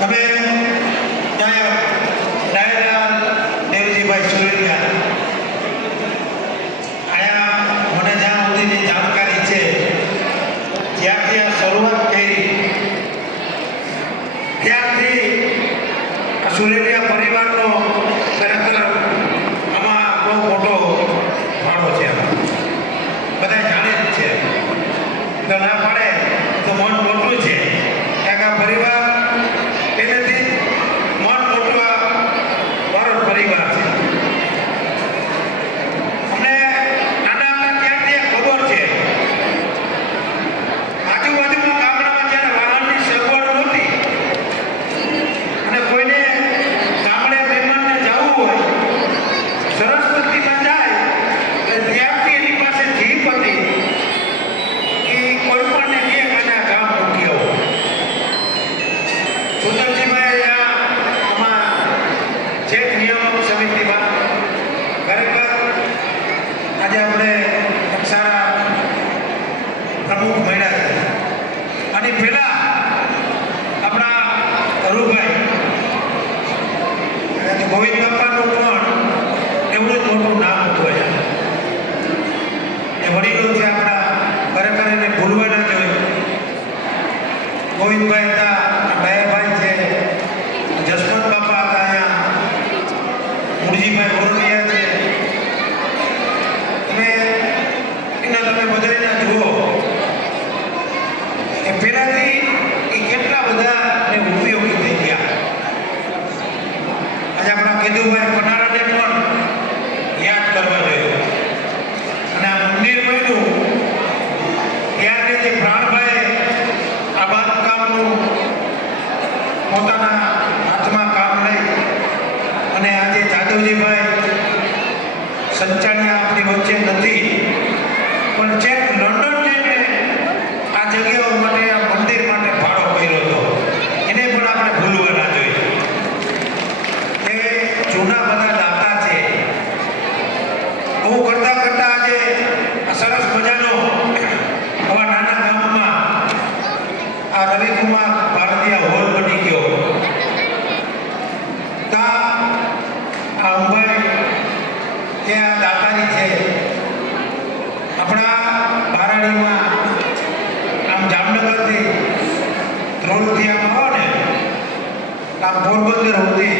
તમે ત્યાં ડાયરા દેવજીભાઈ સુરેલિયા આયા મને જ્યાં સુધીની જાણકારી છે જ્યાંથી આ શરૂઆત કરી ત્યારથી સુરેલિયા પરિવારનો ખરેખર આમાં બહુ મોટો ફાળો છે. બધા જાણે જ છે તો ના પાડે તો મન મોટું છે કારણ કે આ પરિવાર પહેલેથી મન મોટું મારો પરિવાર છે. અમને નાના હતા ત્યારથી ખબર છે આજુબાજુમાં ગામડામાં જ્યારે વાહનની સગવડ નહોતી અને કોઈને ગામડે મહેમાનને જવું હોય સરસ્વતીમાં જાય એટલે ત્યારથી એની પાસે જીપ હતી એ કોઈ પણને કે મને આ ગામ મૂકી આવો. સુંદરજીભાઈ આમાં ચેક નિયામક સમિતિમાં ખરેખર આજે આપણે એક સારા પ્રમુખ મળ્યા છે. અને પહેલા આપણા હરુભાઈ ગોવિંદ બાપાનું પણ એવડું જ મોટું નામ હતું. એ વડીલો છે આપણા ખરેખર એને ભૂલવા ના જોઈએ. ગોવિંદભાઈ હતા, દયાભાઈ છે, જસવંત બાપા હતા, અહીંયા મુરજીભાઈ બોરડિયા છે. તમે એના તમે બધાને જુઓ કે પહેલાથી એ કેટલા બધાને ઉપયોગી થઈ ગયા. આજે આપણા કેદુભાઈ પનારાને પણ યાદ કરવા જોઈએ. અને આ મંદિર બન્યું ત્યારે જે પ્રાણભાઈ આ બાંધકામનું પોતાના હાથમાં કામ લઈ અને આજે જાદવજીભાઈ સંચાણિયા આપણી વચ્ચે નથી પણ ચેક લંડન જઈને આ જગ્યાઓ માટે આ મંદિર માટે ફાળો કર્યો હતો. એને પણ આપણે ભૂલવા ના જોઈએ. એ જૂના બધા દાતા છે. હું કરતા કરતા આજે આ સરસ મજાનો આવા નાના ગામમાં આ રવિકુમાર ભારતીય હોલ બની ગયો. આ અંબાઈ ત્યાં દાતારી છે. આપણા બારાડીમાં આમ જામનગરથી ધ્રોલથી આમ આવો ને આમ પોરબંદર સુધી